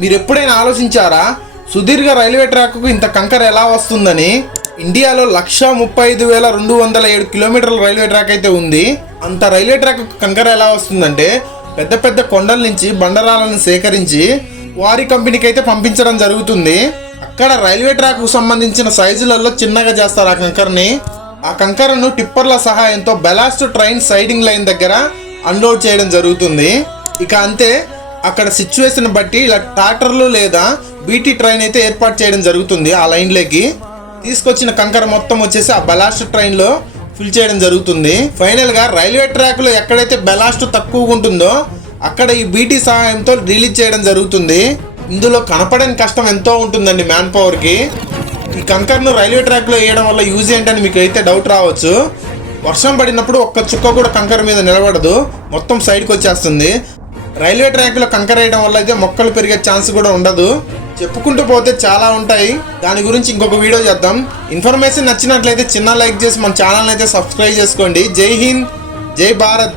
మీరు ఎప్పుడైనా ఆలోచించారా? సుదీర్ఘ రైల్వే ట్రాక్కు ఇంత కంకర ఎలా వస్తుందని? ఇండియాలో లక్ష ముప్పై ఐదు వేల రెండు వందల ఏడు కిలోమీటర్ల రైల్వే ట్రాక్ అయితే ఉంది. అంత రైల్వే ట్రాక్ కంకర ఎలా వస్తుందంటే పెద్ద పెద్ద కొండల నుంచి బండరాలను సేకరించి వారి కంపెనీకి అయితే పంపించడం జరుగుతుంది. అక్కడ రైల్వే ట్రాక్కు సంబంధించిన సైజులలో చిన్నగా చేస్తారు ఆ కంకరని. ఆ కంకరను టిప్పర్ల సహాయంతో బెలాస్ట్ ట్రైన్ సైడింగ్ లైన్ దగ్గర అన్లోడ్ చేయడం జరుగుతుంది. ఇక అంతే అక్కడ సిచ్యువేషన్ బట్టి ఇలా ట్రాక్టర్లు లేదా బీటీ ట్రైన్ అయితే ఏర్పాటు చేయడం జరుగుతుంది ఆ లైన్లోకి తీసుకొచ్చిన కంకర మొత్తం వచ్చేసి ఆ బెలాస్ట్ ట్రైన్లో ఫిల్ చేయడం జరుగుతుంది. ఫైనల్గా రైల్వే ట్రాక్లో ఎక్కడైతే బెలాస్ట్ తక్కువగా ఉంటుందో అక్కడ ఈ బీటీ సహాయంతో రిలీజ్ చేయడం జరుగుతుంది. ఇందులో కనపడని కష్టం ఎంతో ఉంటుందండి మ్యాన్ పవర్కి ఈ కంకర్ను రైల్వే ట్రాక్లో వేయడం వల్ల యూజ్ ఏంటని మీకు అయితే డౌట్ రావచ్చు. వర్షం పడినప్పుడు ఒక్క చుక్క కూడా కంకర మీద నిలబడదు. మొత్తం సైడ్కి వచ్చేస్తుంది. రైల్వే ట్రాక్లో కంకర వేయడం వల్ల అయితే మొక్కలు పెరిగే ఛాన్స్ కూడా ఉండదు. చెప్పుకుంటూ పోతే చాలా ఉంటాయి. దాని గురించి ఇంకొక వీడియో చేద్దాం. ఇన్ఫర్మేషన్ నచ్చినట్లయితే చిన్న లైక్ చేసి మన ఛానల్ అయితే సబ్స్క్రైబ్ చేసుకోండి. జై హింద్ జై భారత్.